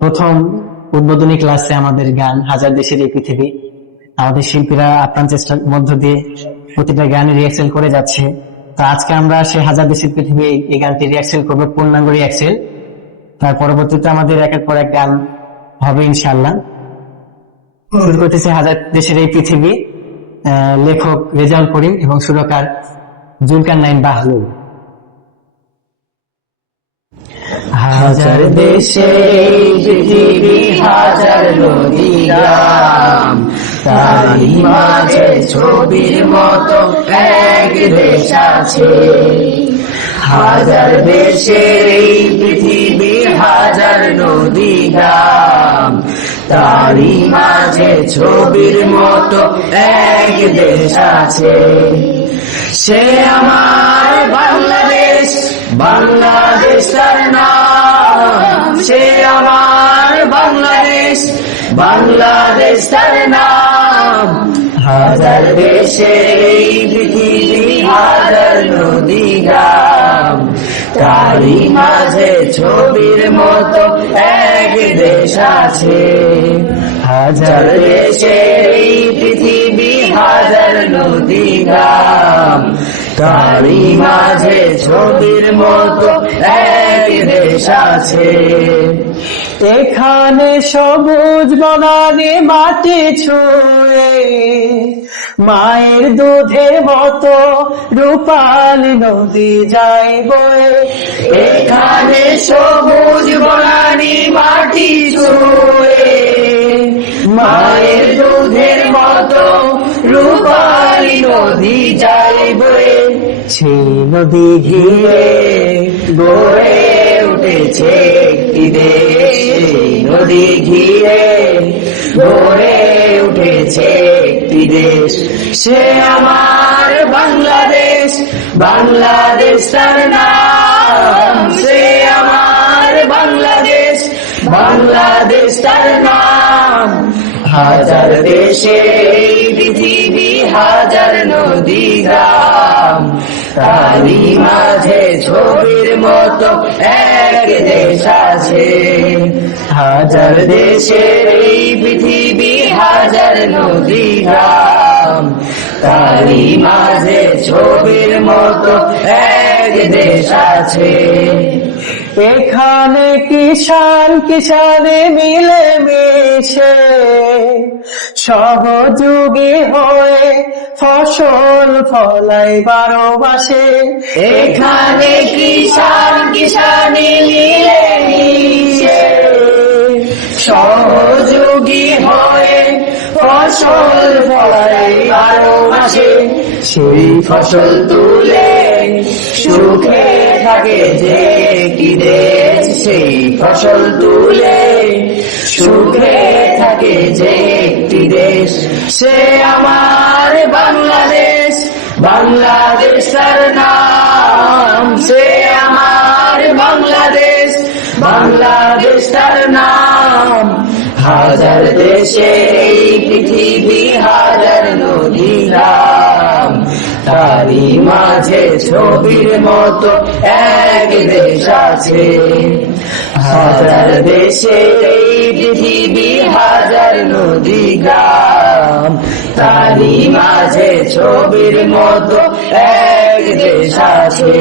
প্রথম উদ্বোধনী ক্লাসে আমাদের গান হাজার দেশের এই পৃথিবী, আমাদের শিল্পীরা আপ্রাণ চেষ্টার মধ্য দিয়ে প্রতিটা গানে রিহার্সেল করে যাচ্ছে। তো আজকে আমরা সেই হাজার দেশের পৃথিবী এই গানটি রিহার্সেল করবো, পূর্ণাঙ্গ রিহার্সেল। তার পরবর্তীতে আমাদের একের পর এক গান হবে ইনশাআল্লাহ। শুরু করতেছে হাজার দেশের এই পৃথিবী, লেখক রেজাউল করিম এবং সুরকার জুলকার নাইন বাহলুল। হাজার দেশে পৃথিবী, হাজার নদী গ্রাম, তারই মাঝে ছবির মতো এক দেশ আছে। হাজার দেশে পৃথিবী, হাজার নদী গ্রাম, তারই মাঝে ছবির মতো এক দেশ আছে। সে আমার বাংলাদেশ, বাংলাদেশ তার নাম। সে আমার বাংলাদেশ, বাংলাদেশ তার নাম। হাজার দেশের এই পৃথিবী, হাজার নদী গ্রাম, তারই মাঝে ছবির মতো এক দেশ আছে। হাজার দেশের এই পৃথিবী, হাজার নদী গ্রাম, তারই মাঝে ছবির মতো এক দেশ আছে। এখানে সবুজ বনানি মাটি ছুঁয়ে, মায়ের দুধের মতো রূপালী নদী যায় বয়ে। এখানে সবুজ বনানি মাটি ছুঁয়ে, মায়ের দুধের মতো রূপালী নদী যায় বয়ে। সেই নদী ঘিরে গড়ে উঠেছে একটি দেশ, সেই নদী ঘিরে গড়ে উঠেছে একটি দেশ। সে আমার বাংলাদেশ, বাংলাদেশ তার নাম। সে আমার বাংলাদেশ, বাংলাদেশ তার নাম। হাজার দেশে পৃথিবী, হাজার নদী গ্রাম, তারই মাঝে ছবির মতো এক দেশ আছে। হাজার দেশের এই পৃথিবী, হাজার নদী গ্রাম, তারই মাঝে ছবির মতো এক দেশ আছে। এখানে কিষান কিষানে মিলে মিশে, সহযোগী হয়ে ফসল ফলাই 12 মাসে। এখানে কিষান কিষানি মিলে মিশে, সহযোগী হয়ে ফসল ফলাই 12 মাসে। সেই ফসল তুলে সুখে থাকে যে একটি দেশ, সেই ফসল তুলে সুখে থাকে যে একটি দেশ। সে আমার বাংলাদেশ, বাংলাদেশ তার নাম। সে আমার বাংলাদেশ, বাংলাদেশ তার নাম। হাজার দেশে এই পৃথিবী, হাজার নদী গ্রাম, তারই মাঝে ছবির মতো এক দেশ আছে। হাজার দেশে এই পৃথিবী, হাজার নদী গ্রাম, তারই মাঝে ছবির মতো এক দেশ আছে।